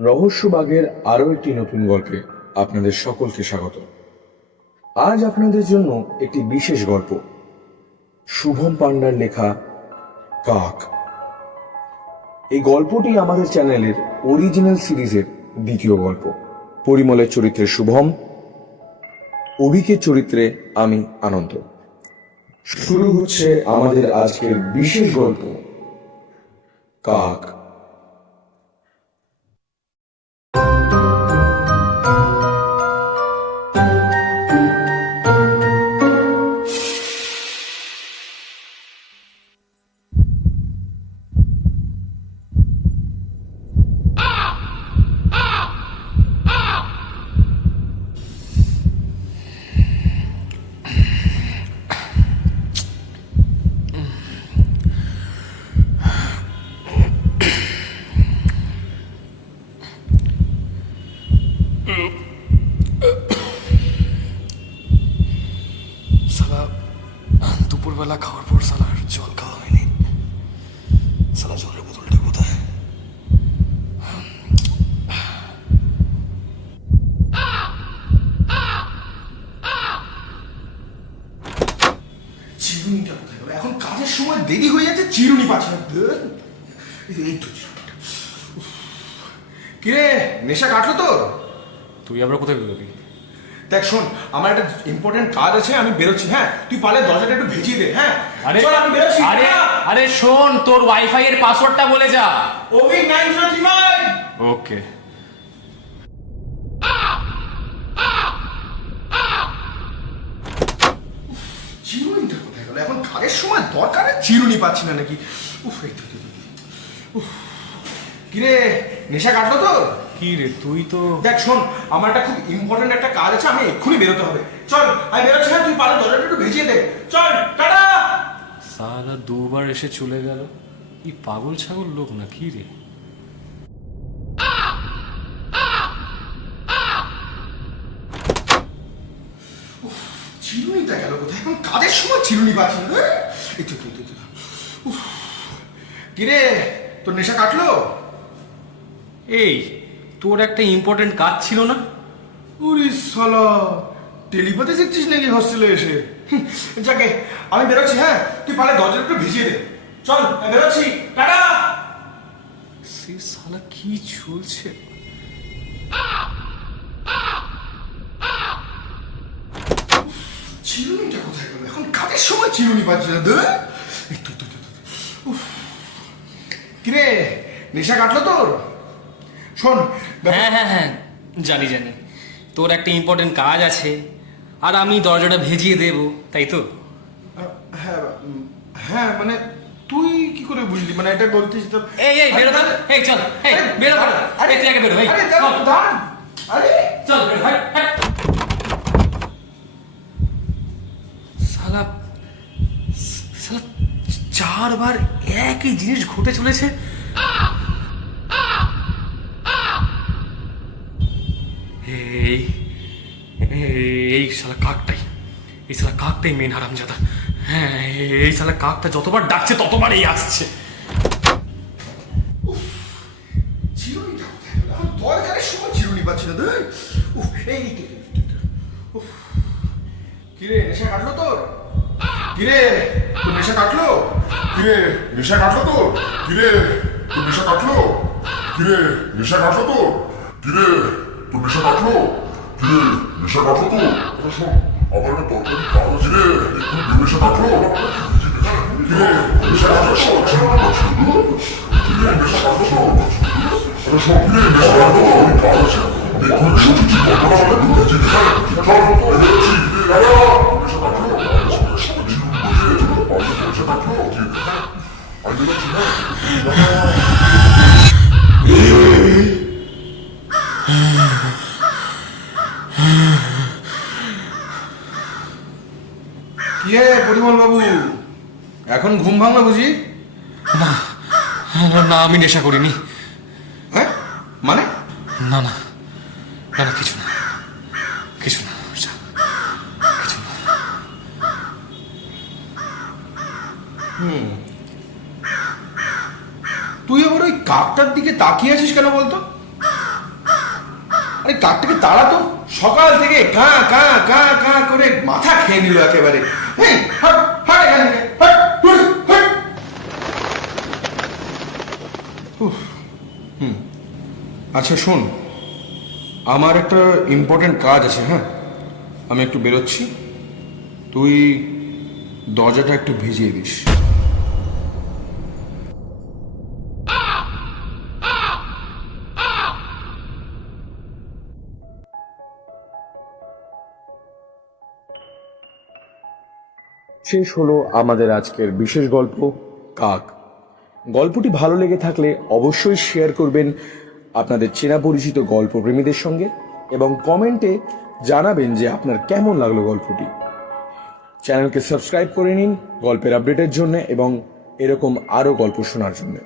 রহস্যবাগের আরও একটি নতুন গল্পে আপনাদের সকলকে স্বাগত। আজ আপনাদের জন্য একটি বিশেষ গল্প। শুভম পান্ডার লেখা কাক। এই গল্পটি আমাদের চ্যানেলের অরিজিনাল সিরিজের দ্বিতীয় গল্প। পরিমলের চরিত্রে শুভম, অভিকের চরিত্রে আমি আনন্দ। শুরু হচ্ছে আমাদের আজকের বিশেষ গল্প, কাক। দুপুরবেলা খাওয়ার পর সালা আর জল খাওয়া হয়নি। সালা জলের বোতলটা কোথায়? চিরুনিটা কোথায় এখন কাজের সময় দেরি হয়ে যাচ্ছে, চিরুনি পাচ্ছে। কিরে, নেশা কাটলো তোর? তুই আবার কোথায় বেরোবি দেখ শোন আমার একটা ইম্পর্টেন্ট কাজ আছে আমি বেরোচ্ছি হ্যাঁ? তুই পারলে দরজাটা একটু ভেজিয়ে দে হ্যাঁ? আরে চল আমি বেরোচ্ছি আরে আরে শোন তোর ওয়াইফাই এর পাসওয়ার্ডটা বলে যা। ওভি nine zero three five okay চিরুনিটা কোথায় গেল? এখন কাজের সময় দরকারে চিরুনি পাচ্ছি না নাকি? উফ এই তো, তো, তো। কিরে নেশা কাটলো তোর? কি রে তুই তো দেখ শোন আমার একটা খুব ইম্পর্টেন্ট একটা কাজ আছে আমি এক্ষুনি বেরোতে হবে। চল আমি বেরোচ্ছি হ্যাঁ তুই পারলে দরজাটা একটু ভেজিয়ে দে। চল টাটা! সালা দুবার এসে চলে গেল। এই পাগল ছাগল লোক না কি রে? চিরুনিটা গেল কোথায়? এখন কাজের সময় চিরুনি পাচ্ছি না হ্যাঁ? এই তো। কিরে তোর নেশা কাটলো? এই তোর একটা ইম্পর্টেন্ট কাজ ছিল না? উরি সালা টেলিপাতি শিখছিস নাকি হোস্টেলে এসে? যাকে আমি বেরোচ্ছি হ্যাঁ? তুই পারলে দরজাটা একটু ভিজিয়ে দে। চল আমি বেরোচ্ছি। টাটা! সে সালা কি চলছে? চিরুনিটা কোথায় গেল? এখন কাজের সময় চিরুনি পাচ্ছি না দে। কিরে নেশা কাটলো তোর? শোন হ্যাঁ হ্যাঁ হ্যাঁ জানি জানি। তোর একটা ইম্পর্টেন্ট কাজ আছে আর আমি দরজাটা ভেজিয়ে দেব তাই তো? হ্যাঁ হ্যাঁ মানে তুই কি করে বুঝলি? মানে এটা বলতেছি তো এই এই বেরো তো। এই চল। এই বেরো আরে, তুই আগে বেরো আরে, চল। আরে চল বেরো হাট সালা সালা চারবার একই জিনিস ঘটে চলেছে। এই এই শালা কাকটাই, এই শালা কাকটাই মেন হারামজাদা। হ্যাঁ এই শালা কাকটা যতবার ডাকছে ততবার এই আসছে দরকারের সময় চিরুনি পাচ্ছি না উফ, এই। উফ। কিরে, নেশা কাটলো তোর? কিরে, তোর নেশা কাটলো? কিরে, নেশা কাটলো তোর? কিরে, তোর নেশা কাটলো? কিরে, নেশা কাটলো তোর? কিরে তোর নেশা কাটলো কিরে নেশা কাটলো তোর আরে শোন আমার একটা তরকারি কাজ আছে রে এক্ষুনি তোর নেশা কাটলো কিরে নেশা কাটলো তোর? কিরে নেশা কাটলো তোর? আরে শোন কিরে নেশা কাটলো তোর? আমি কাজ আছে আমি এক্ষুনি বেরোচ্ছি দরকার হলে ঢুকেছি চল আমি বেরোচ্ছি দাঁড়া নেশা কাটলো আরে শোন, নেশা কাটলো নেশা কাটলো আমি বেরোচ্ছি হ্যাঁ কি হে পরিমল বাবু? এখন ঘুম ভাঙলো বুঝি? না না আমি নেশা করিনি। হ্যাঁ? মানে? না না না না কিছু না। কিছু না যা, কিছু না। তুই আবার ওই কাকটার দিকে তাকিয়ে আছিস কেন বলতো? আরে কাকটাকে তাড়া তো। সকাল থেকে কা কা কা কা করে মাথা খেয়ে নিল একেবারে। হুম আচ্ছা শোন। আমার একটা ইম্পর্টেন্ট কাজ আছে হ্যাঁ? আমি একটু বেরোচ্ছি। তুই দরজাটা একটু ভিজিয়ে দিস। শেষ হলো আমাদের আজকের বিশেষ গল্প, কাক। গল্পটি ভালো লেগে থাকলে অবশ্যই শেয়ার করবেন আপনাদের চেনা পরিচিত গল্প প্রেমীদের সঙ্গে এবং কমেন্টে জানাবেন যে আপনার কেমন লাগল গল্পটি। চ্যানেলকে সাবস্ক্রাইব করে নিন গল্পের আপডেটের জন্য এবং এরকম আরও গল্প শোনার জন্য।